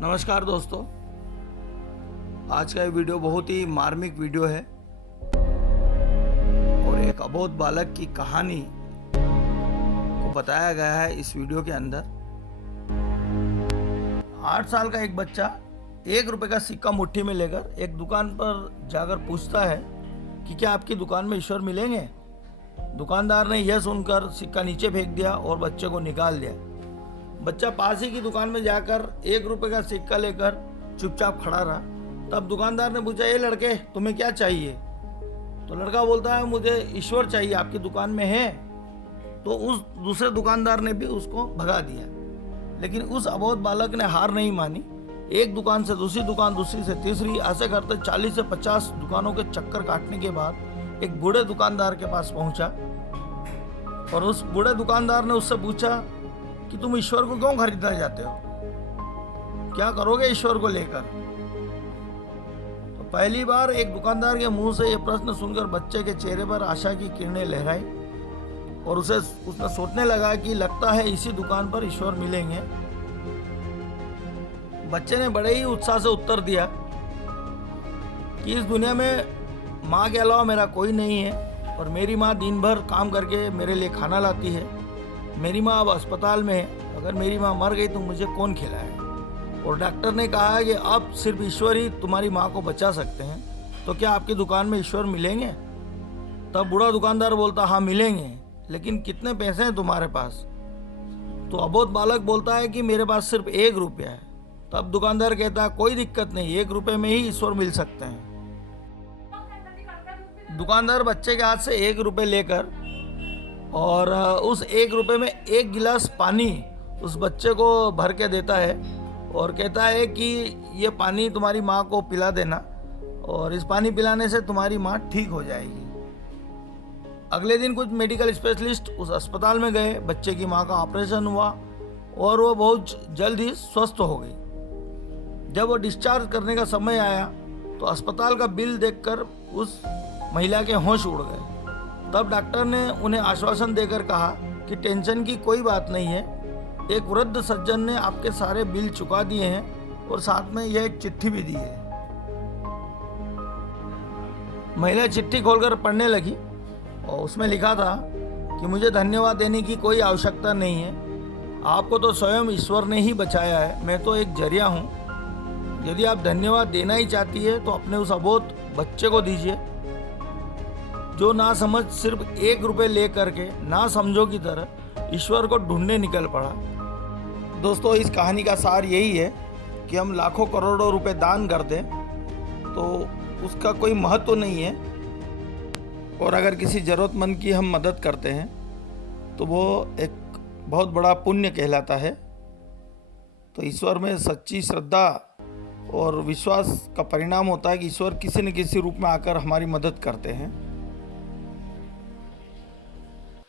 नमस्कार दोस्तों, आज का ये वीडियो बहुत ही मार्मिक वीडियो है और एक अबोध बालक की कहानी को बताया गया है इस वीडियो के अंदर। 8 साल का एक बच्चा 1 रुपए का सिक्का मुट्ठी में लेकर एक दुकान पर जाकर पूछता है कि क्या आपकी दुकान में ईश्वर मिलेंगे। दुकानदार ने यह सुनकर सिक्का नीचे फेंक दिया और बच्चे को निकाल दिया। बच्चा पास ही की दुकान में जाकर 1 रुपए का सिक्का लेकर चुपचाप खड़ा रहा। तब दुकानदार ने पूछा, ये लड़के तुम्हें क्या चाहिए? तो लड़का बोलता है, मुझे ईश्वर चाहिए, आपकी दुकान में है? तो उस दूसरे दुकानदार ने भी उसको भगा दिया। लेकिन उस अबोध बालक ने हार नहीं मानी। एक दुकान से दूसरी दुकान, दूसरी से तीसरी, ऐसे करते 40 से 50 दुकानों के चक्कर काटने के बाद एक बूढ़े दुकानदार के पास पहुंचा और उस बूढ़े दुकानदार ने उससे पूछा कि तुम ईश्वर को क्यों खरीदना चाहते हो, क्या करोगे ईश्वर को लेकर? तो पहली बार एक दुकानदार के मुंह से यह प्रश्न सुनकर बच्चे के चेहरे पर आशा की किरणें लहराई और उसने सोचने लगा कि लगता है इसी दुकान पर ईश्वर मिलेंगे। बच्चे ने बड़े ही उत्साह से उत्तर दिया कि इस दुनिया में माँ के अलावा मेरा कोई नहीं है और मेरी माँ दिन भर काम करके मेरे लिए खाना लाती है। मेरी माँ अब अस्पताल में है, अगर मेरी माँ मर गई तो मुझे कौन खिलाए? और डॉक्टर ने कहा है कि अब सिर्फ ईश्वर ही तुम्हारी माँ को बचा सकते हैं, तो क्या आपकी दुकान में ईश्वर मिलेंगे? तब बूढ़ा दुकानदार बोलता, हाँ मिलेंगे, लेकिन कितने पैसे हैं तुम्हारे पास? तो अबोध बालक बोलता है कि मेरे पास सिर्फ 1 रुपया है। तब दुकानदार कहता है, कोई दिक्कत नहीं, 1 रुपये में ही ईश्वर मिल सकते हैं। दुकानदार बच्चे के हाथ से 1 रुपये लेकर और उस 1 रुपये में 1 गिलास पानी उस बच्चे को भर के देता है और कहता है कि ये पानी तुम्हारी माँ को पिला देना और इस पानी पिलाने से तुम्हारी माँ ठीक हो जाएगी। अगले दिन कुछ मेडिकल स्पेशलिस्ट उस अस्पताल में गए। बच्चे की माँ का ऑपरेशन हुआ और वो बहुत जल्द ही स्वस्थ हो गई। जब वो डिस्चार्ज करने का समय आया तो अस्पताल का बिल देखकर उस महिला के होश उड़ गए। तब डॉक्टर ने उन्हें आश्वासन देकर कहा कि टेंशन की कोई बात नहीं है, एक वृद्ध सज्जन ने आपके सारे बिल चुका दिए हैं और साथ में यह एक चिट्ठी भी दी है। महिला चिट्ठी खोलकर पढ़ने लगी और उसमें लिखा था कि मुझे धन्यवाद देने की कोई आवश्यकता नहीं है, आपको तो स्वयं ईश्वर ने ही बचाया है, मैं तो एक जरिया हूँ। यदि आप धन्यवाद देना ही चाहती है तो अपने उस अबोध बच्चे को दीजिए जो ना समझ सिर्फ 1 रुपये ले करके ना समझो की तरह ईश्वर को ढूंढने निकल पड़ा। दोस्तों, इस कहानी का सार यही है कि हम लाखों करोड़ों रुपए दान कर दें तो उसका कोई महत्व नहीं है, और अगर किसी ज़रूरतमंद की हम मदद करते हैं तो वो एक बहुत बड़ा पुण्य कहलाता है। तो ईश्वर में सच्ची श्रद्धा और विश्वास का परिणाम होता है कि ईश्वर किसी न किसी रूप में आकर हमारी मदद करते हैं।